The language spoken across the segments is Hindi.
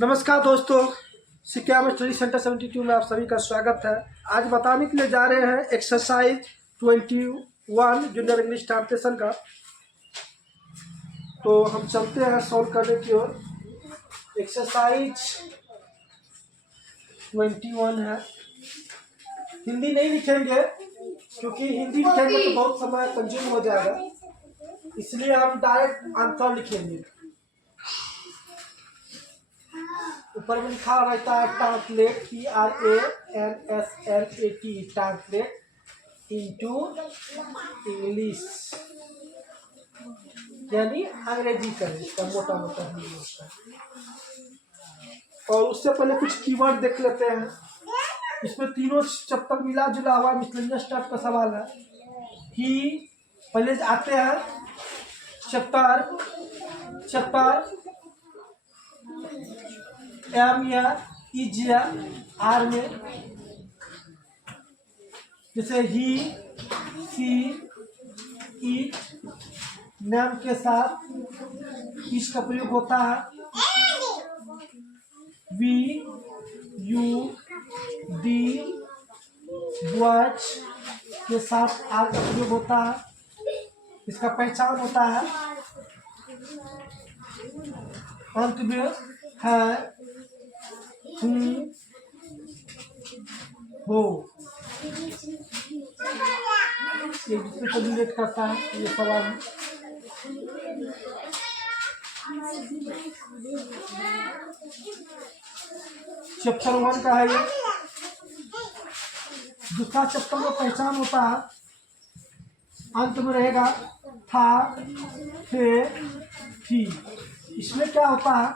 नमस्कार दोस्तों, सिक्किम स्टडी सेंटर 72 में आप सभी का स्वागत है। आज बताने के लिए जा रहे हैं एक्सरसाइज 21 जूनियर इंग्लिश ट्रांसलेशन का। तो हम चलते हैं सॉल्व करने की ओर। एक्सरसाइज 21 है। हिंदी नहीं लिखेंगे क्योंकि हिंदी लिखेंगे तो बहुत समय कंज्यूम हो जाएगा, इसलिए हम डायरेक्ट आंसर लिखेंगे। ऊपर में लिखा रहता है translate, TRANSLAT, translate into English, यानी अंग्रेजी करें। इसका मोटा मोटा हिंदी होता है। और उससे पहले कुछ कीवर्ड देख लेते हैं। इसमें तीनों चैप्टर मिला जुला हुआ मिसलेनियस टाइप का सवाल है। ही पहले आते हैं चैप्टर एम या इज या आर में, जैसे ही, सी, इट, नाम के साथ इसका प्रयोग होता है। वी, यू, दी, वॉच के साथ आर का प्रयोग होता है। इसका पहचान होता है अंत में है, हो। ये जिसमें को रिलेट करता है ये सवाल। चैप्टर 1 का है ये। दूसरा चैप्टर में पहचान होता है, अंत में रहेगा था, थे, थी। इसमें क्या होता है,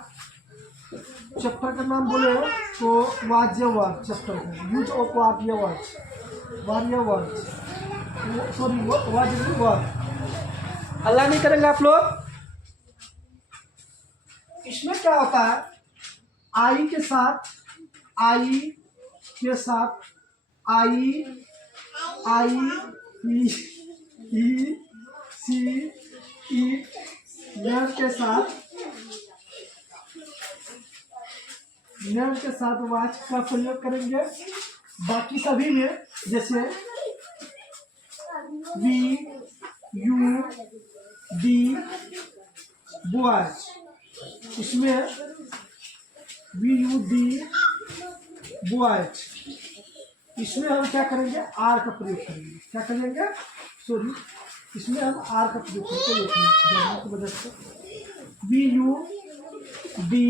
चैप्टर का नाम बोले तो वाज्य वर्ड। चैप्टर का यूज ऑफ वाज्य वर्ड, सॉरी वाज्य वर्ड। हल्ला नहीं करेंगे आप लोग। इसमें क्या होता है, आई के साथ आई, ही, सी, इट, नेम के साथ वाच का प्रयोग करेंगे। बाकी सभी में जैसे वी, यू, डी, बॉयज, इसमें वी, यू, डी, बॉयज, इसमें हम क्या करेंगे, आर का प्रयोग करेंगे। क्या करेंगे, सॉरी, इसमें हम आर का प्रयोग करके लिखेंगे की वजह से। वी, यू, डी,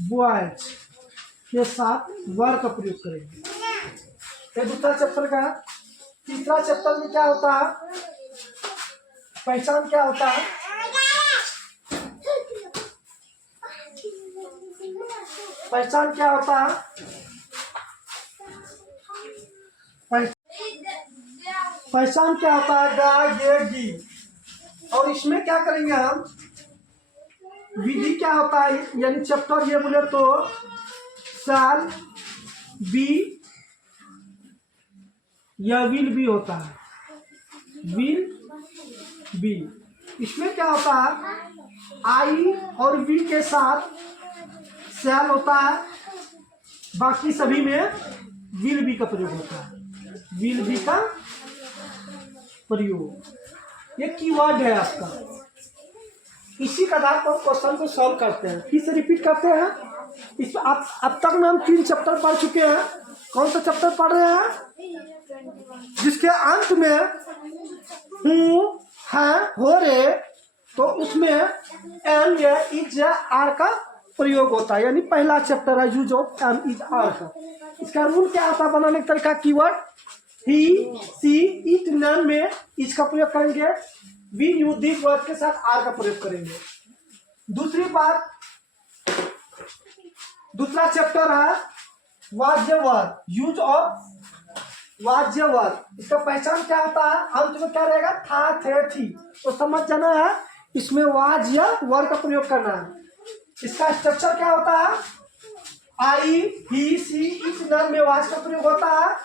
बॉयज के साथ वर का प्रयोग करेंगे। ये दूसरा चैप्टर का। तीसरा चैप्टर में क्या होता है, पहचान क्या होता है, पहचान क्या होता है, पहचान क्या होता है, गा, ये, गी। और इसमें क्या करेंगे हम, विधि क्या होता है, यानी चैप्टर ये बोले तो शैल बी या विल बी होता है, विल बी। इसमें क्या होता है, आई और वी के साथ शैल होता है, बाकी सभी में विल बी का प्रयोग होता है, विल बी का प्रयोग। ये कीवर्ड है आपका। इसी के आधार पर क्वेश्चन को सॉल्व करते हैं। फिर से रिपीट करते हैं। इस अब तक में हम 3 चैप्टर पढ़ चुके हैं। कौन सा चैप्टर पढ़ रहे हैं, जिसके अंत में हूँ, है, हो रे, तो उसमें एम या इज या आर का प्रयोग होता है। यानी पहला चैप्टर है use of am, is, are का। इसका रूल क्या आता है बनाने का तरीका, keyword he, she, it, name में इज का प्रयोग करेंगे। वी, यू, दी, वर्ड के साथ आर का प्रयोग करेंगे। दूसरी बात, दूसरा चैप्टर है वाज्य वर्ड, यूज ऑफ वाज्य वर्ड। इसका पहचान क्या होता है, अंत में क्या रहेगा, था, थे, थी। तो समझ जाना है, इसमें वाज्य वर्ड का प्रयोग करना है। इसका स्ट्रक्चर क्या होता है, आई, ही, सी, इट, नेम में वाज का प्रयोग होता है,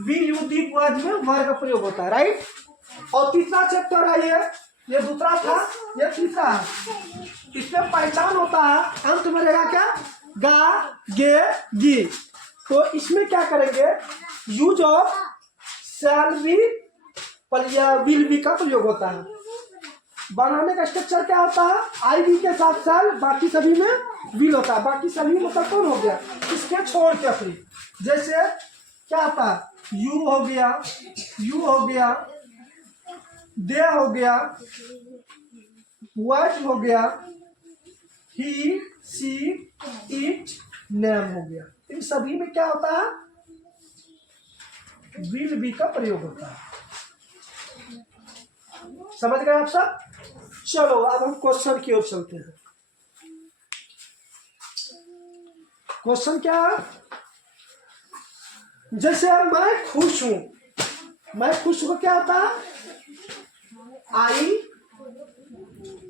वी, यू, दी, वर्ड में वर्ड का प्रयोग होता है, राइट। और तीसरा चैप्टर है ये दूसरा था, ये तीसरा है। इसमें पहचान होता है, अंत में रहेगा क्या, गा गे गी। तो इसमें क्या करेंगे, यूज ऑफ शैल बी या विल बी का प्रयोग होता है। बनाने का स्ट्रक्चर क्या होता है, आई बी के साथ शैल, बाकी सभी में विल होता है। बाकी सभी मतलब कौन हो गया, इसके छोड़ के फिर जैसे क्या होता है, यू हो गया, यू हो गया, दे हो गया, वाज हो गया, ही सी इट नेम हो गया। इन सभी में क्या होता है, विल बी का प्रयोग होता है। समझ गए आप सब। चलो अब हम क्वेश्चन की ओर चलते हैं। क्वेश्चन क्या है, जैसे मैं खुश हूं, मैं खुश हूं क्या होता है, आई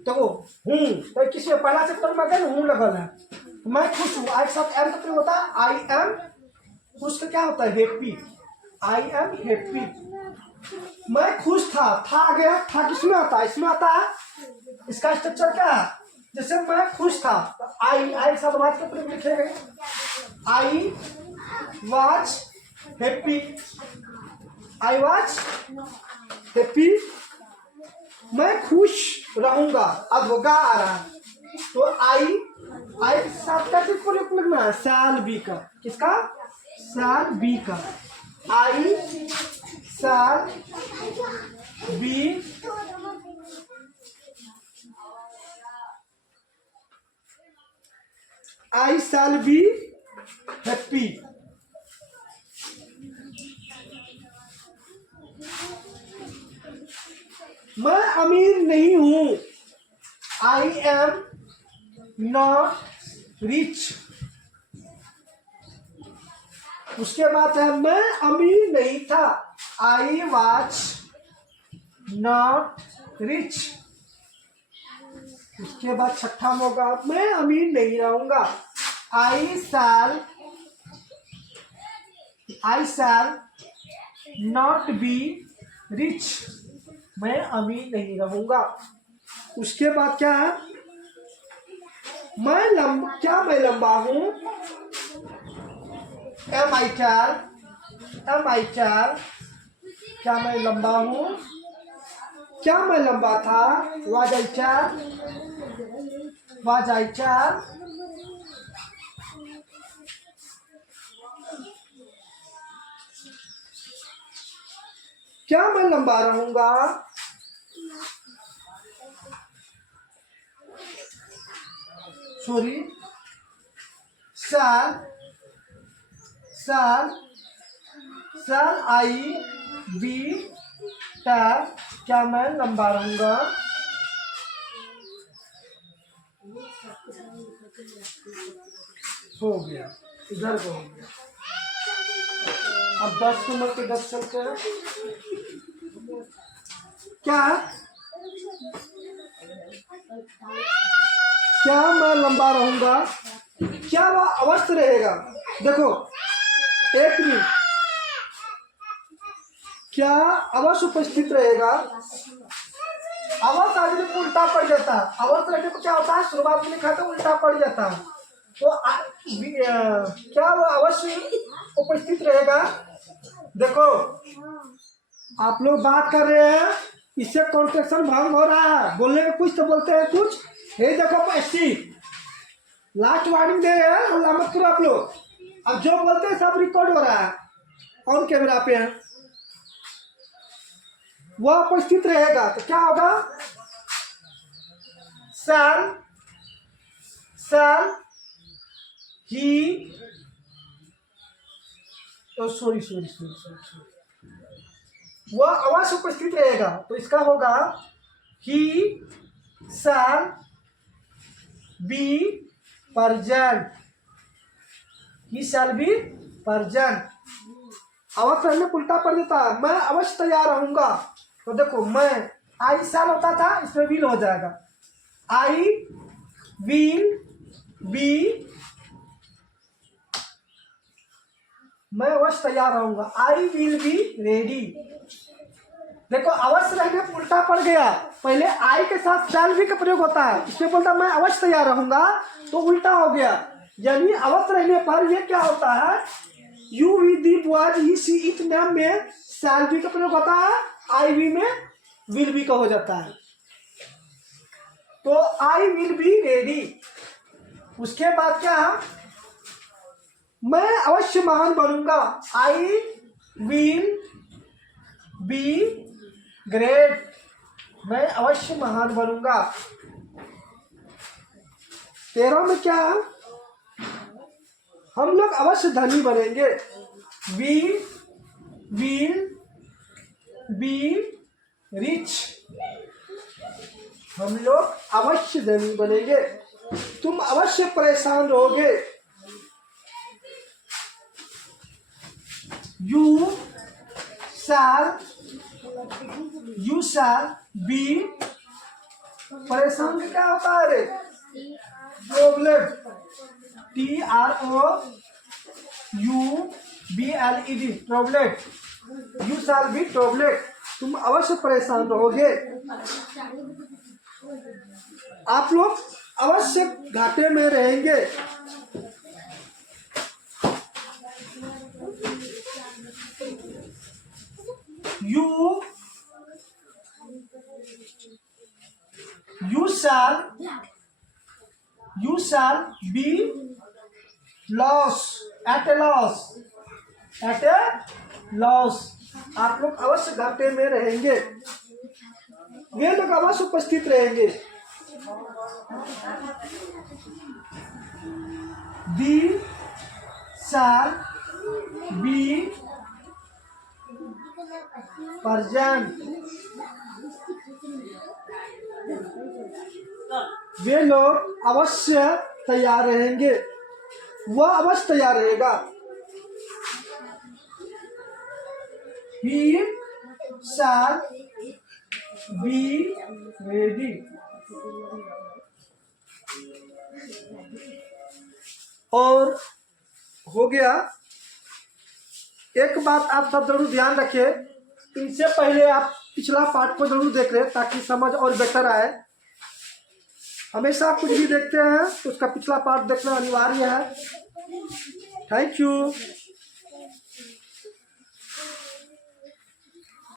तो हूं, तो किसी पहला चैप्टर में अगर हूं लगल है, मैं खुश हूं, आई के साथ एम का प्रयोग होता है, आई एम। खुश का क्या होता है, हैप्पी, आई एम हैप्पी। मैं खुश था आ गया, था किसमें आता है, इसमें आता है। इसका स्ट्रक्चर क्या है, जैसे मैं खुश था, तो आई के साथ वाज का प्रयोग लिखेंगे, I was happy, I was happy. मैं खुश रहूंगा, अब वो गा आ रहा है, तो आई के साथ कैसे प्रयोग लगना है, शैल बी का। किसका, शैल बी का। I shall be I shall be happy. मैं अमीर नहीं हूं, आई एम नॉट रिच। उसके बाद है मैं अमीर नहीं था, आई वाज नॉट रिच। उसके बाद छठा में होगा मैं अमीर नहीं रहूंगा, आई शैल नॉट बी रिच। मैं अमीर नहीं रहूंगा। उसके बाद क्या है, मैं लंबा हूं, एम आई टैल, क्या मैं लंबा हूं, क्या मैं लंबा था, वाज आई टैल। क्या मैं लंबा रहूंगा, सॉरी, शैल आई बी टैल, क्या मैं लंबा रहूंगा। हो गया, इधर को हो गया। अब 10 नंबर के 10 चलते हैं। क्या मैं लंबा रहूंगा, क्या वह अवश्य रहेगा। देखो एक मिनट, क्या अवश्य उपस्थित रहेगा, अवश्य आदमी को उल्टा पड़ जाता है। अवश्य रहने को क्या होता है, शुरुआत में लिखा था उल्टा पड़ जाता है। तो क्या वो अवश्य उपस्थित रहेगा। देखो आप लोग बात कर रहे हैं, इससे कॉन्ट्रेक्शन भंग हो रहा है, बोलने में कुछ तो बोलते हैं कुछ। ये देखो लास्ट वार्निंग दे रहे हैं, हल्ला मत करो आप लोग। अब जो बोलते हैं सब रिकॉर्ड हो रहा है, ऑन कैमरा पे है। वह उपस्थित रहेगा तो क्या होगा, शैल ही, सॉरी, वह अवश्य उपस्थित रहेगा, तो इसका होगा he shall be present, he shall be present. अवश्य रहने उल्टा पड़ जाता है, मैं अवश्य तैयार रहूंगा। तो देखो मैं आई शैल होता था, इसमें विल हो जाएगा, आई विल बी, मैं अवश्य तैयार रहूंगा, आई विल बी रेडी। देखो अवश्य रहने उल्टा पड़ गया, पहले आई के साथ शैल बी का प्रयोग होता है, इसमें बोलता मैं अवश्य तैयार रहूंगा, तो उल्टा हो गया। यानी अवश्य रहने पर ये क्या होता है, you we they boys he she it नाम में शैल बी का प्रयोग होता है, आई वी में विल बी का हो जाता है। तो आई विल बी रेडी। उसके बाद क्या, मैं अवश्य महान बनूंगा, आई विल बी ग्रेट। मैं अवश्य महान बनूंगा। 13 में क्या, हम लोग अवश्य धनी बनेंगे, वी विल बी रिच। हम लोग अवश्य धनी बनेंगे। तुम अवश्य परेशान रहोगे, यू शैल बी। परेशान क्या होता है रे, troubled, TROUBLED, troubled. You shall be troubled. तुम अवश्य परेशान रहोगे। आप लोग अवश्य घाटे में रहेंगे। You shall be at a loss। आप लोग अवश्य घाटे में रहेंगे। वे लोग अवश्य उपस्थित रहेंगे। Thee shall be present। वे लोग अवश्य तैयार रहेंगे। वह अवश्य तैयार रहेगा। He shall be ready। और हो गया। एक बात आप सब जरूर ध्यान रखिए, इनसे पहले आप पिछला पार्ट को जरूर देख लें ताकि समझ और बेहतर आए। हमेशा कुछ भी देखते हैं तो उसका पिछला पार्ट देखना अनिवार्य है। Thank you.